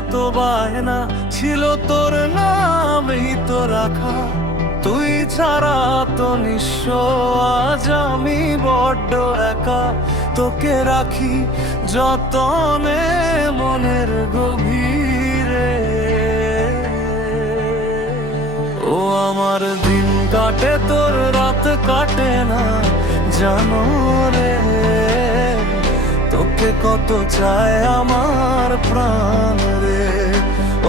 কত বায়না ছিল তোর নামেই তো রাখা, তুই ছাড়া তো নিঃস্ব আজ আমি বড্ড একা। তোকে রাখি যতনে মনের গভীরে, ও আমার দিন কাটে তোর রাত কাটে না জানো রে। তোকে কত চায় আমার প্রাণ রে,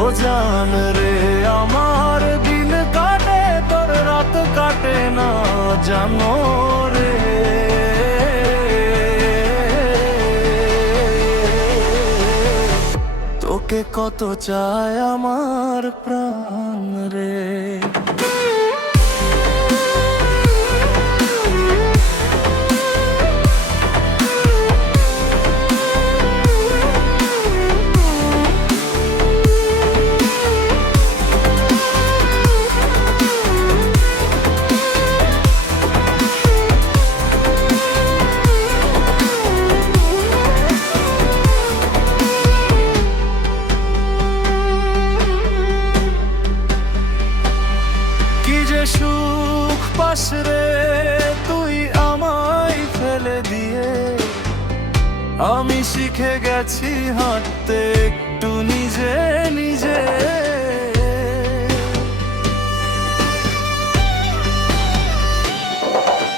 ও জান রে। আমার দিন কাটে তোর রাত কাটে না জানো রে। তোকে কত চায় আমার প্রাণ রে। সুখ পাস রে তুই আমায় ফেলে দিয়ে, আমি শিখে গেছি হাঁটতে একটু নিজে নিজে।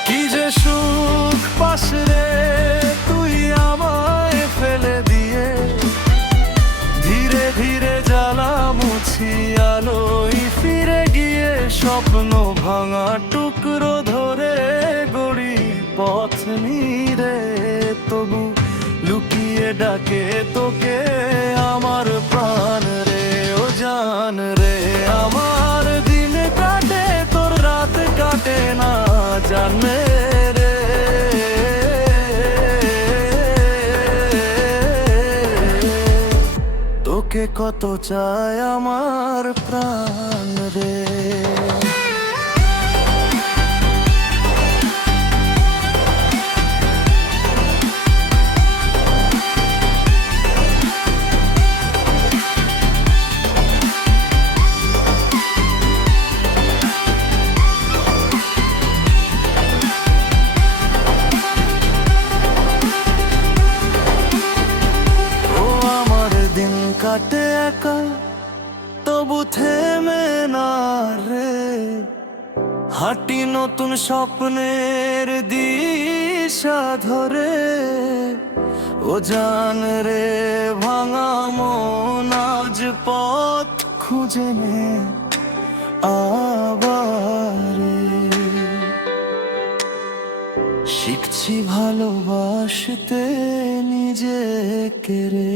কি যে সুখ পাস রে তুই আমায় ফেলে দিয়ে, ধীরে ধীরে জ্বালা মুছি আলোয় ফিরে গিয়ে স্বপ্ন ভাঙা টুকরো ধরে গড়ি পথ নিরে। তবু লুকিয়ে ডাকে তোকে আমার প্রাণ রে, ও জান রে। আমার দিন কাটে তোর রাত কাটে না জানে রে। তোকে কত চায় আমার প্রাণ রে। কাটে একা তবু থেমে না রে, হাঁটি নতুন স্বপ্নের দিশা ধরে। ও জান রে ভাঙা মন আজ পথ খুঁজে নে আবার। শিখছি ভালোবাসতে নিজেকে রে।